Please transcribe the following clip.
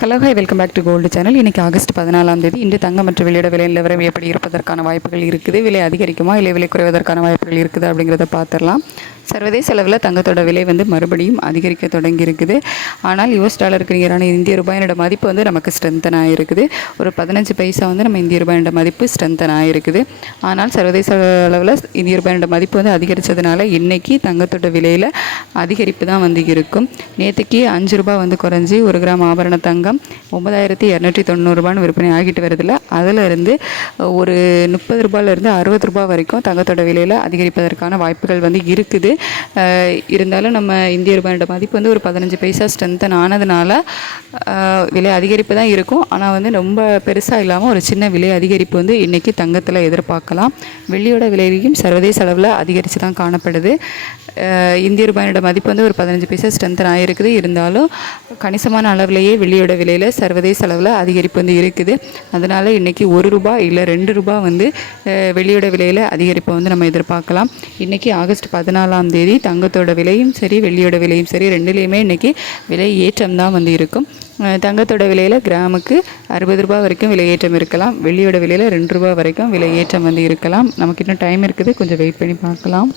Hello hi welcome back to gold channel. இன்றைக்கி August 14ஆம் தேதி. இன்று தங்கம் மற்றும் வெள்ளியோட விலை நிலவரம் எப்படி இருப்பதற்கான வாய்ப்புகள் இருக்குது, விலை அதிகரிக்குமா இல்லை விலை குறைவதற்கான வாய்ப்புகள் இருக்குது அப்படிங்கிறத பார்த்துடலாம். சர்வதேச அளவில் தங்கத்தோட விலை மறுபடியும் அதிகரிக்க தொடங்கி இருக்குது. ஆனால் யூஎஸ் டாலருக்கு நிகரான இந்திய ரூபாயினோட மதிப்பு நமக்கு ஸ்ட்ரென்தன் ஆகிருக்குது. ஒரு 15 பைசா நம்ம இந்திய ரூபாயினோட மதிப்பு ஸ்ட்ரென்தன் ஆகிருக்குது. ஆனால் சர்வதேச அளவில் இந்திய ரூபாயினோட மதிப்பு அதிகரித்ததுனால இன்றைக்கி தங்கத்தோட விலையில் அதிகரிப்பு தான் இருக்கும். நேற்றுக்கு 5 ரூபா குறைஞ்சி 1 கிராம் ஆபரண தங்கம் 9290 விற்பனை ஆகிட்டு வருதில்ல. அதிலிருந்து ஒரு 30 ரூபாயிலிருந்து 60 ரூபாய் வரைக்கும் தங்கத்தோட விலையில் அதிகரிப்பதற்கான வாய்ப்புகள் இருக்குது. இருந்தாலும் நம்ம இந்திய ரூபாயோட மதிப்பு ஒரு 15 பைசா ஸ்ட்ரென்தன் ஆனதுனால விலை அதிகரிப்பு தான் இருக்கும். ஆனால் ரொம்ப பெருசாக இல்லாமல் ஒரு சின்ன விலை அதிகரிப்பு இன்றைக்கி தங்கத்தில் எதிர்பார்க்கலாம். வெள்ளியோட விலையிலையும் சர்வதேச அளவில் அதிகரித்து தான் காணப்படுது. இந்திய ரூபாயோட மதிப்பு ஒரு 15 பைசா ஸ்ட்ரென்தன் ஆகிருக்குது. இருந்தாலும் கணிசமான அளவிலேயே வெள்ளியோட விலையில் சர்வதேச அளவில் அதிகரிப்பு இருக்குது. அதனால் இன்றைக்கி 1 ரூபாய் இல்லை 2 ரூபாய் வெள்ளியோட விலையில் அதிகரிப்பை நம்ம எதிர்பார்க்கலாம். இன்றைக்கி ஆகஸ்ட் 14ஆம் தேதி தங்கத்தோட விலையும் சரி வெள்ளியோட விலையும் சரி ரெண்டுலேயுமே இன்றைக்கி விலை ஏற்றம் தான் இருக்கும். தங்கத்தோட விலையில் கிராமுக்கு 60 ரூபாய் வரைக்கும் விலை ஏற்றம் இருக்கலாம். வெள்ளியோட விலையில் 2 ரூபாய் வரைக்கும் விலை ஏற்றம் இருக்கலாம். நமக்கு இன்னும் டைம் இருக்குது, கொஞ்சம் வெயிட் பண்ணி பார்க்கலாம்.